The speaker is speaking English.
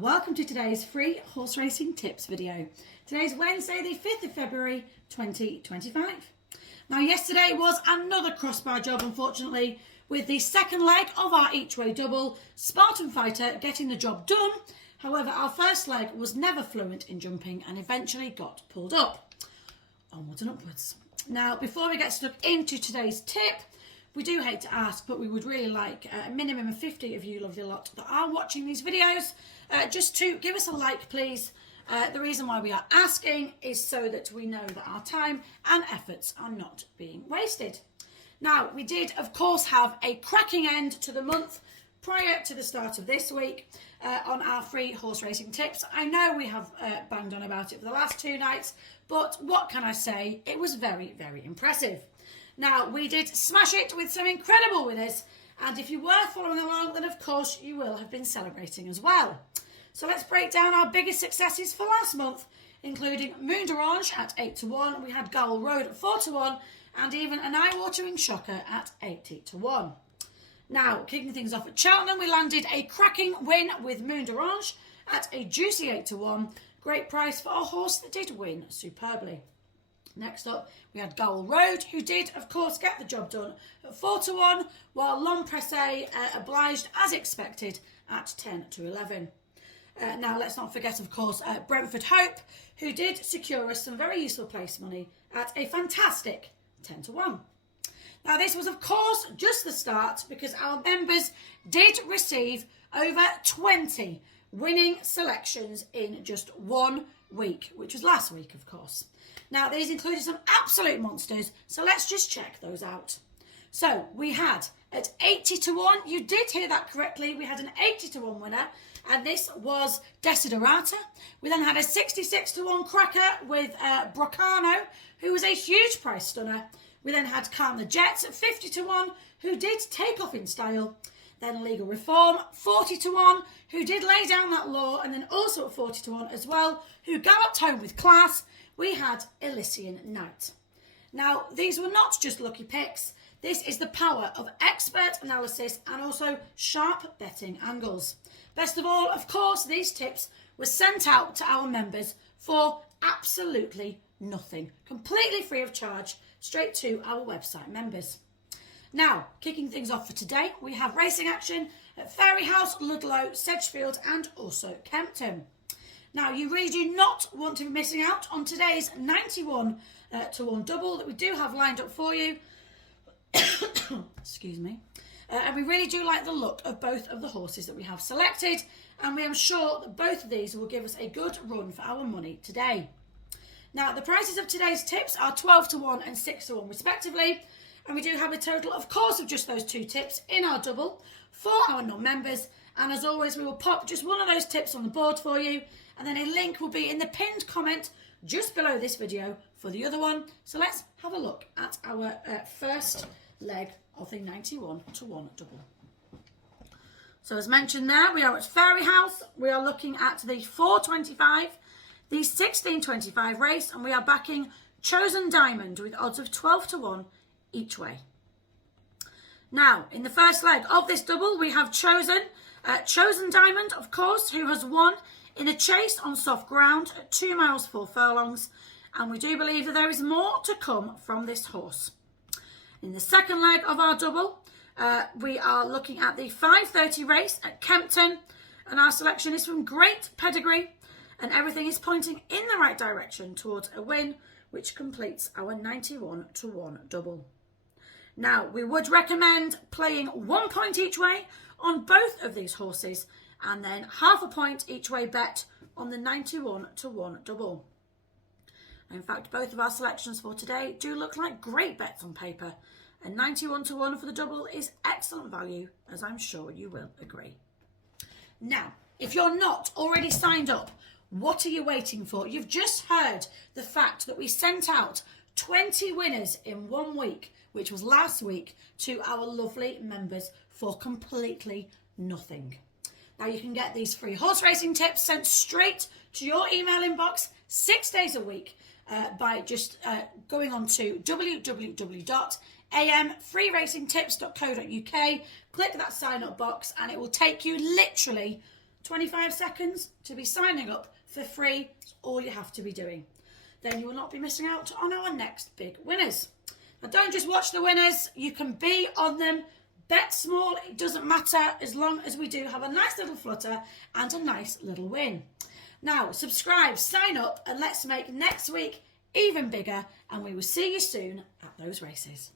welcome to today's free horse racing tips video. Today's Wednesday the 5th of February 2025. Now yesterday was another crossbar job, unfortunately, with the second leg of our each way double, Spartan Fighter getting the job done. However, our first leg was never fluent in jumping and eventually got pulled up. Onwards and upwards. Now before we get stuck into today's tip, we do hate to ask, but we would really like a minimum of 50 of you lovely lot that are watching these videos just to give us a like, please. The reason why we are asking is so that we know that our time and efforts are not being wasted. Now, we did, of course, have a cracking end to the month prior to the start of this week on our free horse racing tips. I know we have banged on about it for the last two nights, but what can I say? It was very, very impressive. Now, we did smash it with some incredible winners, and if you were following along, then of course you will have been celebrating as well. So let's break down our biggest successes for last month, including Moon d'Orange at 8-1, we had Gowel Road at 4-1, and even an eye-watering shocker at 80-1. Now, kicking things off at Cheltenham, we landed a cracking win with Moon d'Orange at a juicy 8-1. Great price for a horse that did win superbly. Next up, we had Gowel Road, who did, of course, get the job done at 4-1, while L'Homme Pressé obliged, as expected, at 10-11. Now, let's not forget, of course, Brentford Hope, who did secure us some very useful place money at a fantastic 10-1. Now, this was, of course, just the start, because our members did receive over 20 winning selections in just 1 week, which was last week, of course. Now, these included some absolute monsters, so let's just check those out. So, we had at 80-1, you did hear that correctly, we had an 80-1 winner, and this was Desiderata. We then had a 66-1 cracker with Brocano, who was a huge price stunner. We then had Calm the Jets at 50-1, who did take off in style. Then Legal Reform, 40-1, who did lay down that law, and then also at 40-1 as well, who galloped home with class. We had Elysian Knight. Now, these were not just lucky picks. This is the power of expert analysis and also sharp betting angles. Best of all, of course, these tips were sent out to our members for absolutely nothing. Completely free of charge, straight to our website members. Now, kicking things off for today, we have racing action at Fairyhouse, Ludlow, Sedgefield and also Kempton. Now, you really do not want to be missing out on today's 91-1 double that we do have lined up for you. Excuse me. And we really do like the look of both of the horses that we have selected, and we am sure that both of these will give us a good run for our money today. Now, the prices of today's tips are 12-1 and 6-1 respectively, and we do have a total, of course, of just those two tips in our double for our non-members. And as always, we will pop just one of those tips on the board for you, and then a link will be in the pinned comment just below this video for the other one. So let's have a look at our first leg of the 91-1 double. So as mentioned there, we are at Fairyhouse. We are looking at the 4.25, the 16.25 race, and we are backing Chosen Diamond with odds of 12-1 each way. Now, in the first leg of this double, we have Chosen Diamond, of course, who has won in a chase on soft ground at 2 miles 4 furlongs, and we do believe that there is more to come from this horse. In the second leg of our double, we are looking at the 5.30 race at Kempton, and our selection is from Great Pedigree, and everything is pointing in the right direction towards a win, which completes our 91-1 double. Now, we would recommend playing 1 point each way on both of these horses, and then half a point each way bet on the 91-1 double. In fact, both of our selections for today do look like great bets on paper, and 91-1 for the double is excellent value, as I'm sure you will agree. Now, if you're not already signed up, what are you waiting for? You've just heard the fact that we sent out 20 winners in 1 week, which was last week, to our lovely members for completely nothing. Now, you can get these free horse racing tips sent straight to your email inbox 6 days a week by just going on to www.amfreeracingtips.co.uk, click that sign up box, and it will take you literally 25 seconds to be signing up for free. That's all you have to be doing. Then you will not be missing out on our next big winners. Now, don't just watch the winners. You can be on them. Bet small, it doesn't matter, as long as we do have a nice little flutter and a nice little win. Now, subscribe, sign up, and let's make next week even bigger, and we will see you soon at those races.